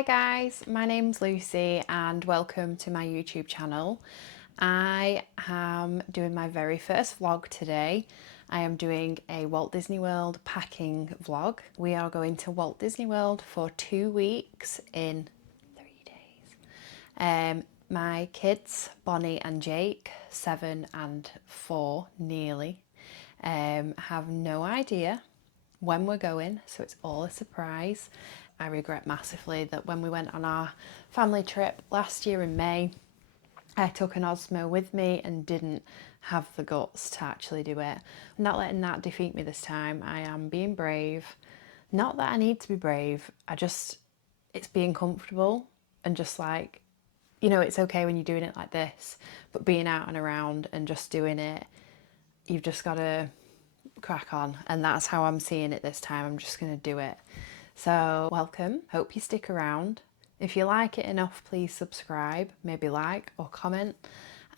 Hi guys, my name's Lucy and welcome to my YouTube channel. I am doing my very first vlog today. I am doing a Walt Disney World packing vlog. We are going to Walt Disney World for 2 weeks in 3 days. My kids, Bonnie and Jake, 7 and 4 nearly, have no idea when we're going, so it's all a surprise. I regret massively that when we went on our family trip last year in May, I took an Osmo with me and didn't have the guts to actually do it. I'm not letting that defeat me this time. I am being brave. Not that I need to be brave, it's being comfortable and just like, you know, it's okay when you're doing it like this, but being out and around and just doing it, you've just got to crack on, and that's how I'm seeing it this time. I'm just going to do it. So welcome, hope you stick around. If you like it enough, please subscribe, maybe like or comment,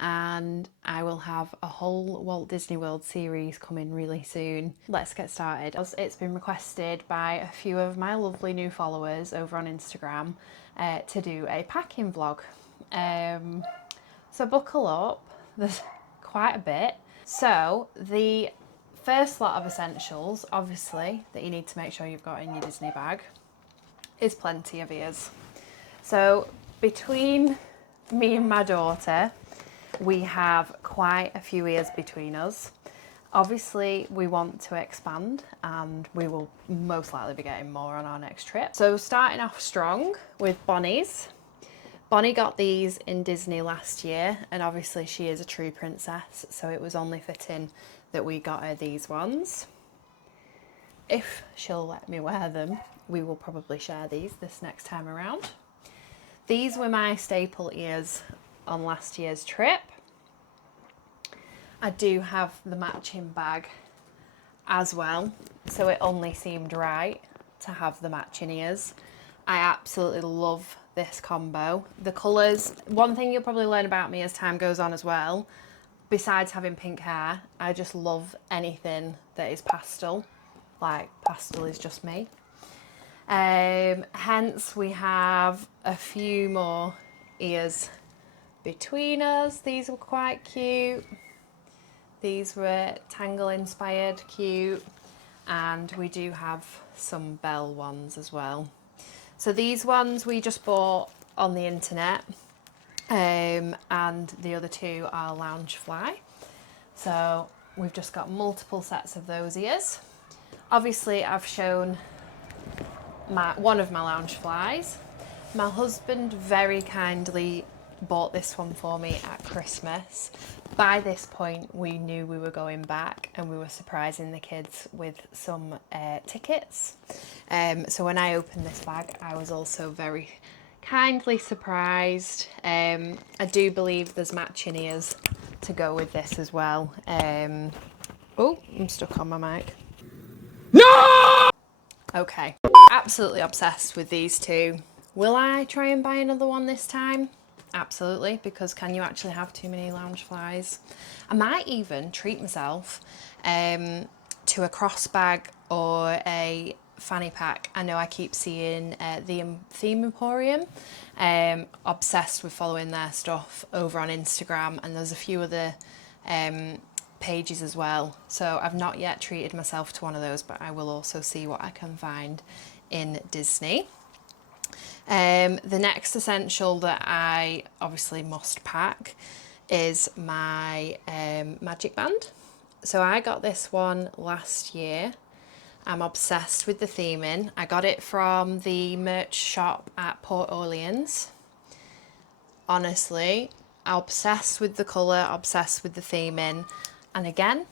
and I will have a whole Walt Disney World series coming really soon. Let's get started. It's been requested by a few of my lovely new followers over on Instagram to do a packing vlog. So buckle up, there's quite a bit. So the first lot of essentials, obviously, that you need to make sure you've got in your Disney bag is plenty of ears. So between me and my daughter, we have quite a few ears between us. Obviously, we want to expand and we will most likely be getting more on our next trip. So starting off strong with Bonnie's. Bonnie got these in Disney last year, and obviously she is a true princess, so it was only fitting that we got her these ones. If she'll let me wear them, we will probably share these this next time around. These were my staple ears on last year's trip. I do have the matching bag as well, so it only seemed right to have the matching ears. I absolutely love this combo. The colours, one thing you'll probably learn about me as time goes on as well, besides having pink hair, I just love anything that is pastel. Like, pastel is just me. Hence we have a few more ears between us. These were quite cute. These were Tangle inspired, cute. And we do have some Belle ones as well. So these ones we just bought on the internet, and the other two are Loungefly. So we've just got multiple sets of those ears. Obviously I've shown one of my Loungeflies. My husband very kindly bought this one for me at Christmas. By this point we knew we were going back and we were surprising the kids with some tickets. So when I opened this bag, I was also very kindly surprised. I do believe there's matching ears to go with this as well. Oh, I'm stuck on my mic. No! Okay, absolutely obsessed with these two. Will I try and buy another one this time? Absolutely, because can you actually have too many Loungeflies? I might even treat myself to a cross bag or a fanny pack. I know I keep seeing the Theme Emporium, obsessed with following their stuff over on Instagram, and there's a few other pages as well. So I've not yet treated myself to one of those, but I will also see what I can find in Disney. The next essential that I obviously must pack is my magic band. So I got this one last year. I'm obsessed with the theming. I got it from the merch shop at Port Orleans. Honestly, obsessed with the colour, obsessed with the theming, and again,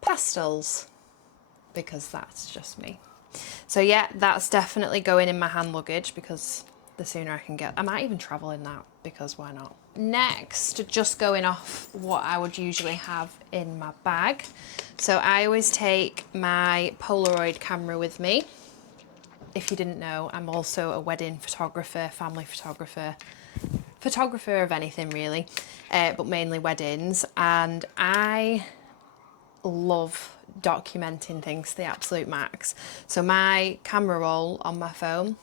pastels, because that's just me. So yeah, that's definitely going in my hand luggage because the sooner I can get, I might even travel in that because why not? Next, just going off what I would usually have in my bag. So I always take my Polaroid camera with me. If you didn't know, I'm also a wedding photographer, family photographer of anything really, but mainly weddings. And I love documenting things to the absolute max. So my camera roll on my phone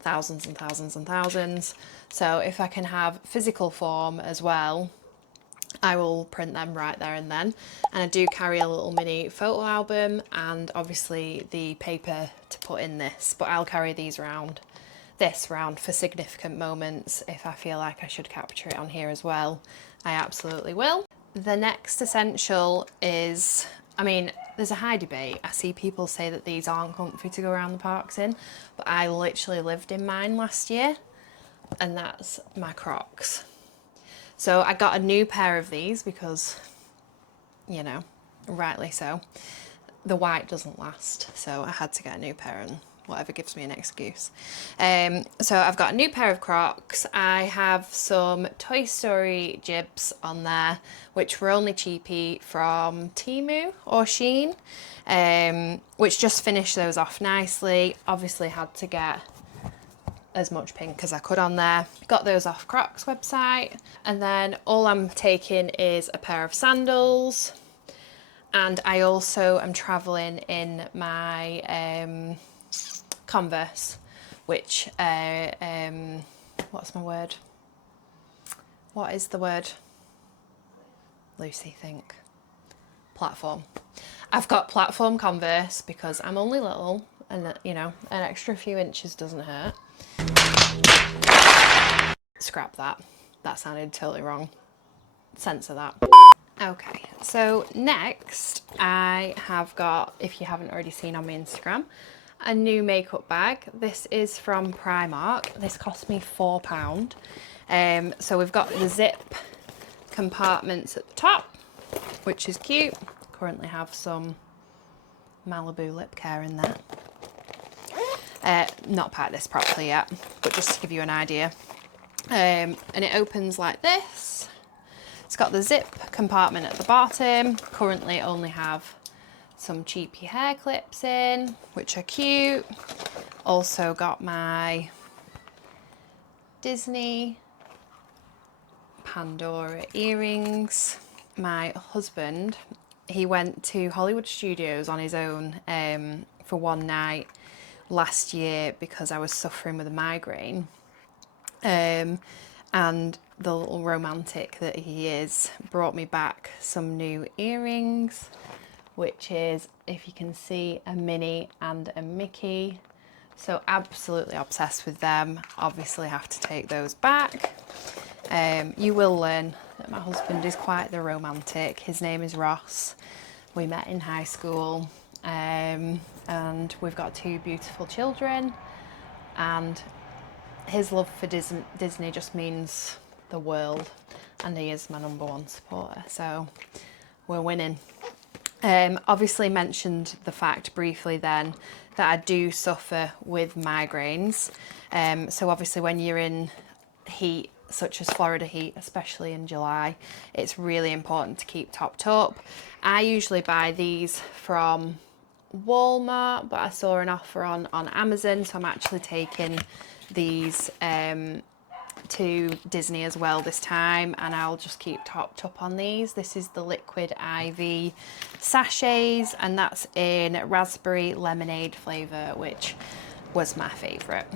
thousands and thousands and thousands. So if I can have physical form as well, I will print them right there and then. And I do carry a little mini photo album and obviously the paper to put in this, but I'll carry these around, this round for significant moments. If I feel like I should capture it on here as well, I absolutely will. The next essential is, I mean, there's a high debate. I see people say that these aren't comfy to go around the parks in, but I literally lived in mine last year, and that's my Crocs. So I got a new pair of these because, you know, rightly so. The white doesn't last, so I had to get a new pair, and whatever gives me an excuse. So I've got a new pair of Crocs. I have some Toy Story jibs on there, which were only cheapy from Temu or Shein, which just finished those off nicely. Obviously had to get as much pink as I could on there. Got those off Crocs website. And then all I'm taking is a pair of sandals. And I also am traveling in my Converse, which, what's my word? What is the word? Lucy, think. Platform. I've got platform Converse because I'm only little and, you know, an extra few inches doesn't hurt. Scrap that. That sounded totally wrong. Censor that. Okay, so next I have got, if you haven't already seen on my Instagram, a new makeup bag. This is from Primark. This cost me £4. So we've got the zip compartments at the top, which is cute. Currently have some Malibu lip care in there. Not packed this properly yet, but just to give you an idea. And it opens like this. It's got the zip compartment at the bottom. Currently only have some cheapy hair clips in, which are cute. Also got my Disney Pandora earrings. My husband, he went to Hollywood Studios on his own for one night last year because I was suffering with a migraine. And the little romantic that he is brought me back some new earrings, which is, if you can see, a Minnie and a Mickey. So absolutely obsessed with them. Obviously have to take those back. You will learn that my husband is quite the romantic. His name is Ross. We met in high school, and we've got two beautiful children, and his love for Disney just means the world, and he is my #1 supporter, so we're winning. Obviously mentioned the fact briefly then that I do suffer with migraines. So obviously when you're in heat, such as Florida heat, especially in July, it's really important to keep topped up. I usually buy these from Walmart, but I saw an offer on Amazon, so I'm actually taking these to Disney as well this time, and I'll just keep topped up on these. This is the Liquid IV sachets, and that's in raspberry lemonade flavour, which was my favourite.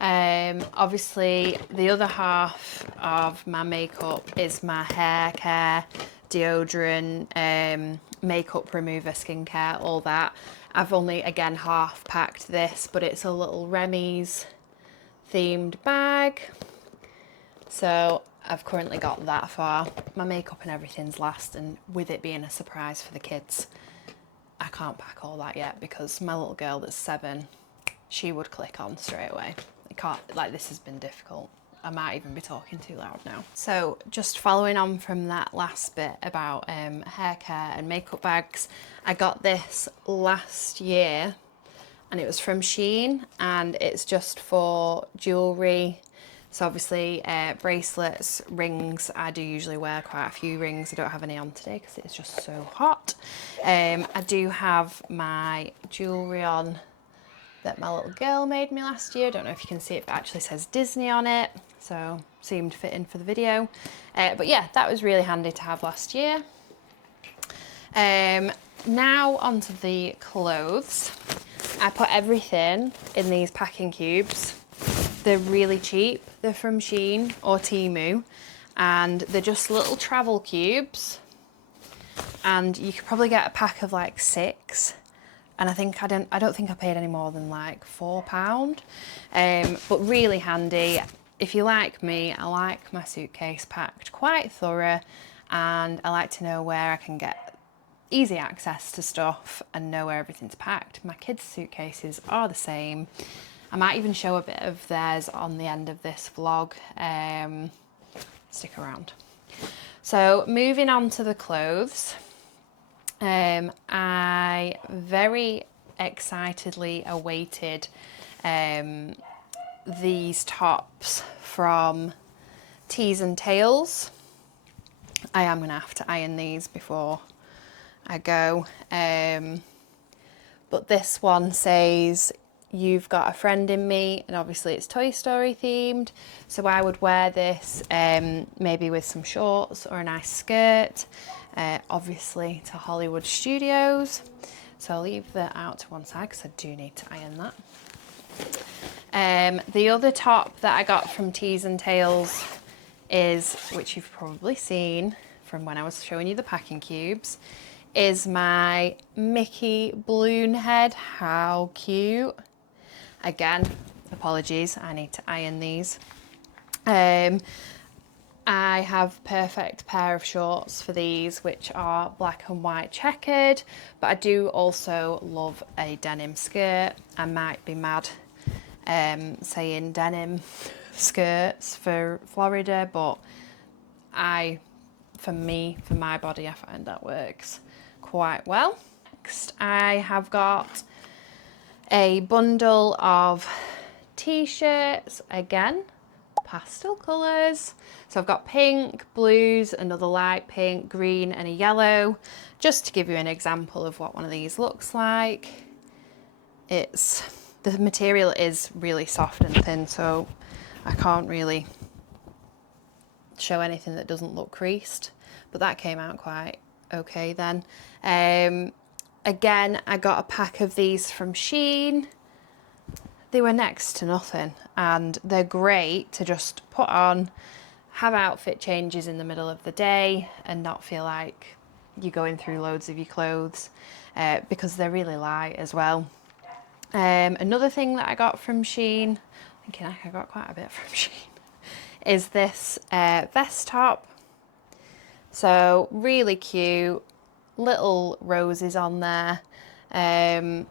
Obviously the other half of my makeup is my hair care, deodorant, makeup remover, skincare, all that. I've only, again, half packed this, but it's a little Remy's themed bag. So I've currently got that far. My makeup and everything's last, and with it being a surprise for the kids, I can't pack all that yet because my little girl that's 7, she would click on straight away. I can't, like, this has been difficult. I might even be talking too loud now. So just following on from that last bit about hair care and makeup bags, I got this last year and it was from Shein, and it's just for jewellery. So obviously bracelets, rings. I do usually wear quite a few rings. I don't have any on today because it's just so hot. I do have my jewellery on that my little girl made me last year. Don't know if you can see it, but it actually says Disney on it, so seemed fit in for the video. But yeah, that was really handy to have last year. Now onto the clothes. I put everything in these packing cubes. they're really cheap. They're from Shein or Temu, and they're just little travel cubes, and you could probably get a pack of like 6, and I don't think I paid any more than like £4, but really handy. If you're like me, I like my suitcase packed quite thorough, and I like to know where I can get easy access to stuff and know where everything's packed. My kids' suitcases are the same. I might even show a bit of theirs on the end of this vlog. Stick around. So moving on to the clothes. I very excitedly awaited these tops from Tees and Tails. I am going to have to iron these before I go. But this one says, "You've got a friend in me," and obviously it's Toy Story themed. So I would wear this maybe with some shorts or a nice skirt, obviously to Hollywood Studios. So I'll leave that out to one side because I do need to iron that. The other top that I got from Tees and Tails is, which you've probably seen from when I was showing you the packing cubes, is my Mickey balloon head. How cute. Again, apologies, I need to iron these. I have perfect pair of shorts for these, which are black and white checkered, but I do also love a denim skirt. I might be mad saying denim skirts for Florida, but for my body, I find that works quite well. Next, I have got a bundle of t-shirts, again, pastel colours. So I've got pink, blues, another light pink, green and a yellow, just to give you an example of what one of these looks like. The material is really soft and thin, so I can't really show anything that doesn't look creased, but that came out quite okay then. Again, I got a pack of these from Shein. They were next to nothing, and they're great to just put on, have outfit changes in the middle of the day and not feel like you're going through loads of your clothes, because they're really light as well. Another thing that I got from Shein, thinking I got quite a bit from Shein, is this vest top. So really cute, little roses on there, and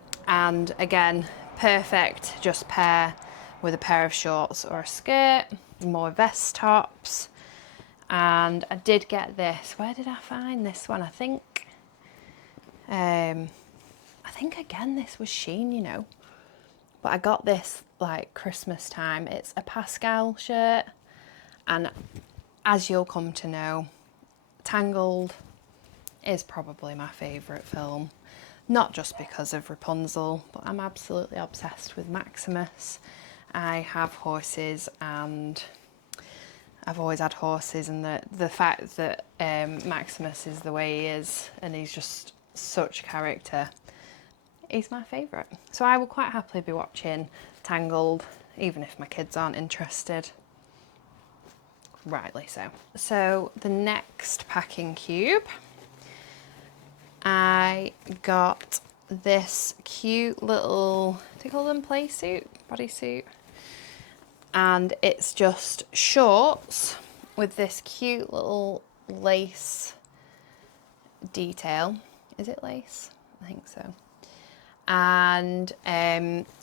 again, perfect just pair with a pair of shorts or a skirt. More vest tops. And I did get this. Where did I find this one? I think again this was Shein, you know, but I got this like Christmas time. It's a Pascal shirt, and as you'll come to know, Tangled is probably my favourite film, not just because of Rapunzel, but I'm absolutely obsessed with Maximus. I have horses, and I've always had horses, and the fact that Maximus is the way he is, and he's just such a character, he's my favourite. So I will quite happily be watching Tangled, even if my kids aren't interested. Rightly so. So the next packing cube, I got this cute little, do you call them play suit, bodysuit? And it's just shorts with this cute little lace detail. Is it lace? I think so. And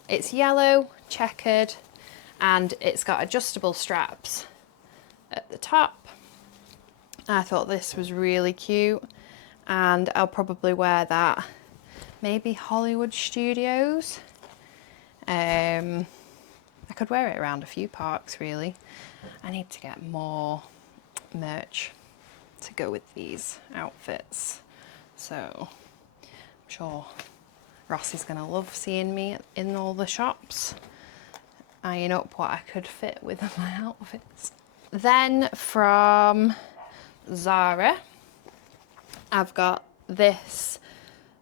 it's yellow, checkered, and it's got adjustable straps at the top. I thought this was really cute, and I'll probably wear that maybe Hollywood Studios. I could wear it around a few parks really. I need to get more merch to go with these outfits, so I'm sure Ross is going to love seeing me in all the shops eyeing up what I could fit with my outfits. Then from Zara, I've got this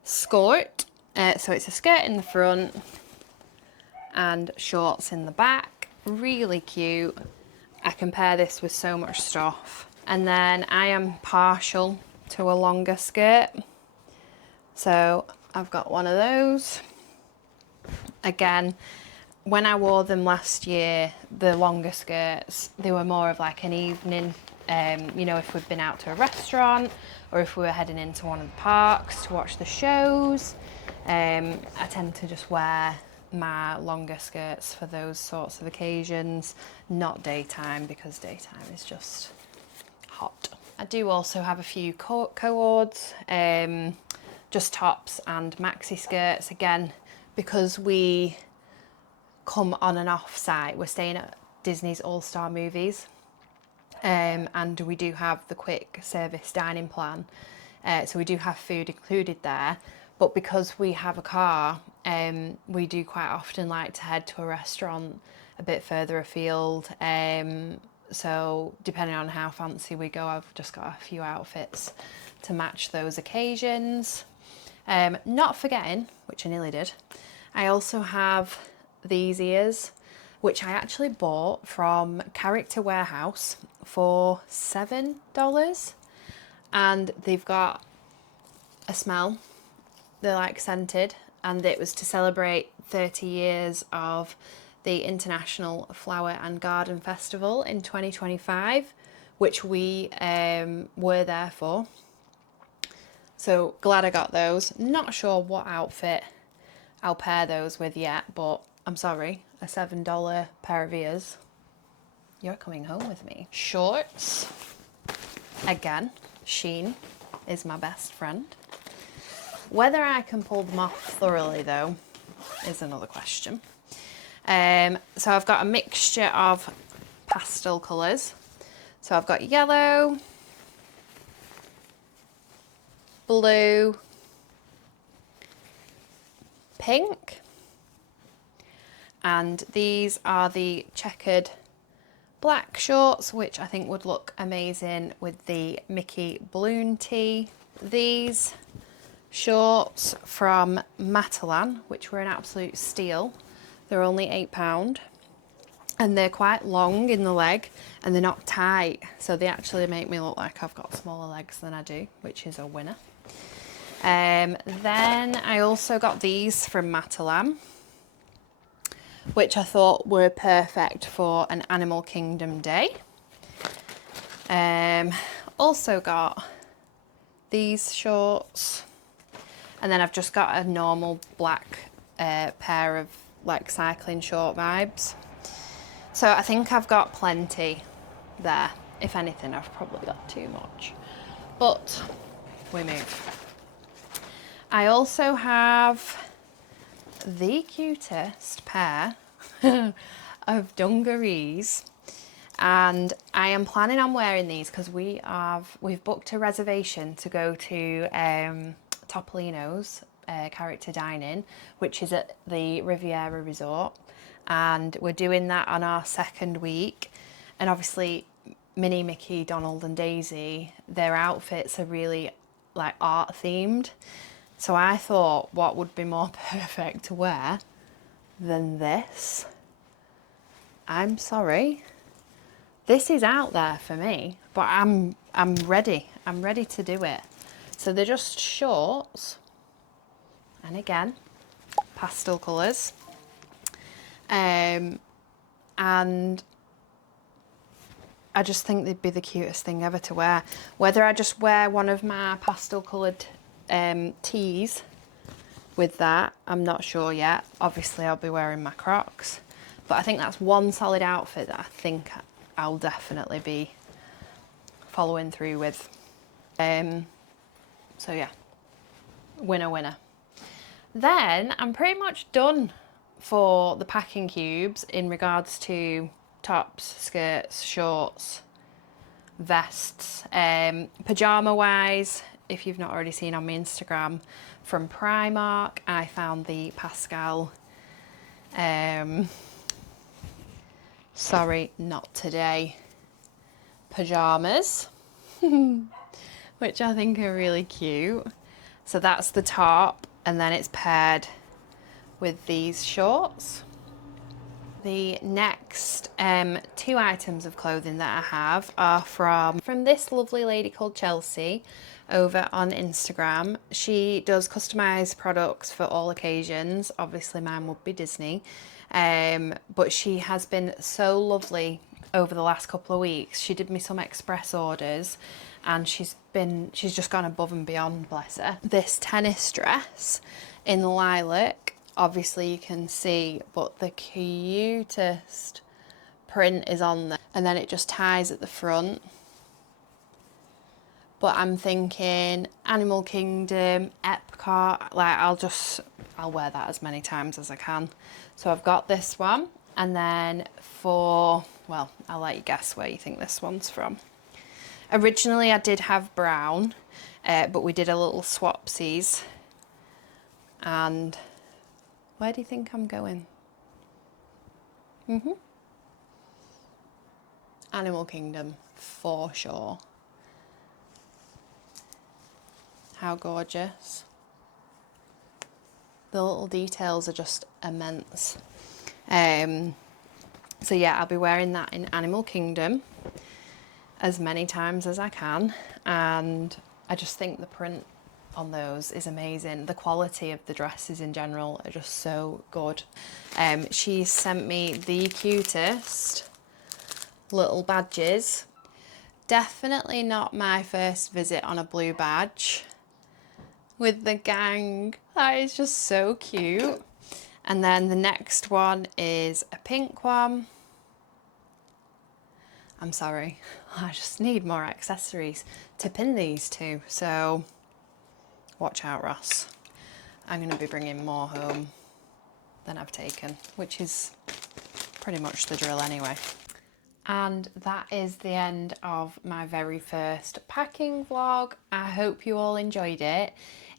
skirt. So it's a skirt in the front and shorts in the back. really cute. I can pair this with so much stuff. And then I am partial to a longer skirt. So I've got one of those. Again, when I wore them last year, the longer skirts, they were more of like an evening, you know, if we'd been out to a restaurant or if we were heading into one of the parks to watch the shows. I tend to just wear my longer skirts for those sorts of occasions, not daytime, because daytime is just hot. I do also have a few cords, just tops and maxi skirts, again, because we come on and off site. We're staying at Disney's All-Star Movies, and we do have the quick service dining plan, so we do have food included there. But because we have a car, we do quite often like to head to a restaurant a bit further afield. So depending on how fancy we go, I've just got a few outfits to match those occasions. Not forgetting, which I nearly did, I also have these ears, which I actually bought from Character Warehouse for $7. And they've got a smell. They're like scented, and it was to celebrate 30 years of the International Flower and Garden Festival in 2025, which we were there for. So glad I got those. Not sure what outfit I'll pair those with yet, but I'm sorry, a $7 pair of ears. You're coming home with me. Shorts. Again, Shein is my best friend. Whether I can pull them off thoroughly, though, is another question. So I've got a mixture of pastel colours. So I've got yellow, blue, pink, and these are the checkered black shorts, which I think would look amazing with the Mickey balloon tee. These shorts from Matalan, which were an absolute steal. They're only £8 and they're quite long in the leg and they're not tight, so they actually make me look like I've got smaller legs than I do, which is a winner. Then I also got these from Matalan, which I thought were perfect for an Animal Kingdom day. Also got these shorts. And then I've just got a normal black pair of like cycling short vibes. So I think I've got plenty there. If anything, I've probably got too much. But we move. I also have the cutest pair of dungarees. And I am planning on wearing these because we've booked a reservation to go to Topolino's character dining, which is at the Riviera Resort, and we're doing that on our second week. And obviously Minnie, Mickey, Donald and Daisy, their outfits are really like art themed, so I thought what would be more perfect to wear than this. I'm sorry, this is out there for me, but I'm ready to do it. So they're just shorts, and again, pastel colours, and I just think they'd be the cutest thing ever to wear. Whether I just wear one of my pastel coloured tees with that, I'm not sure yet. Obviously I'll be wearing my Crocs, but I think that's one solid outfit that I think I'll definitely be following through with. So yeah, winner, winner. Then I'm pretty much done for the packing cubes in regards to tops, skirts, shorts, vests. Pyjama wise, if you've not already seen on my Instagram, from Primark, I found the Pascal, sorry, not today, pyjamas. Which I think are really cute. So that's the top, and then it's paired with these shorts. The next two items of clothing that I have are from this lovely lady called Chelsea over on Instagram. She does customised products for all occasions. Obviously mine would be Disney, but she has been so lovely over the last couple of weeks. She did me some express orders and she's just gone above and beyond, bless her. This tennis dress in lilac, obviously you can see, but the cutest print is on there, and then it just ties at the front. But I'm thinking Animal Kingdom, Epcot, like I'll wear that as many times as I can. So I've got this one, and then well, I'll let you guess where you think this one's from. Originally I did have brown, but we did a little swapsies. And where do you think I'm going? Animal Kingdom, for sure. How gorgeous. The little details are just immense. So yeah, I'll be wearing that in Animal Kingdom as many times as I can. And I just think the print on those is amazing. The quality of the dresses in general are just so good. She sent me the cutest little badges. Definitely not my first visit on a blue badge with the gang. That is just so cute. And then the next one is a pink one. I'm sorry, I just need more accessories to pin these to, so watch out, Ross. I'm going to be bringing more home than I've taken, which is pretty much the drill anyway. And that is the end of my very first packing vlog. I hope you all enjoyed it.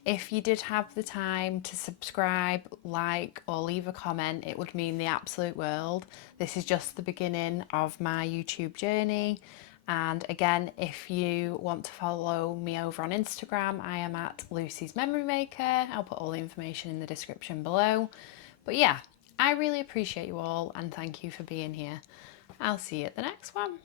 If you did have the time to subscribe, like, or leave a comment, it would mean the absolute world. This is just the beginning of my YouTube journey. And again, if you want to follow me over on Instagram, I am at Lucy's Memory Maker. I'll put all the information in the description below. But yeah, I really appreciate you all and thank you for being here. I'll see you at the next one.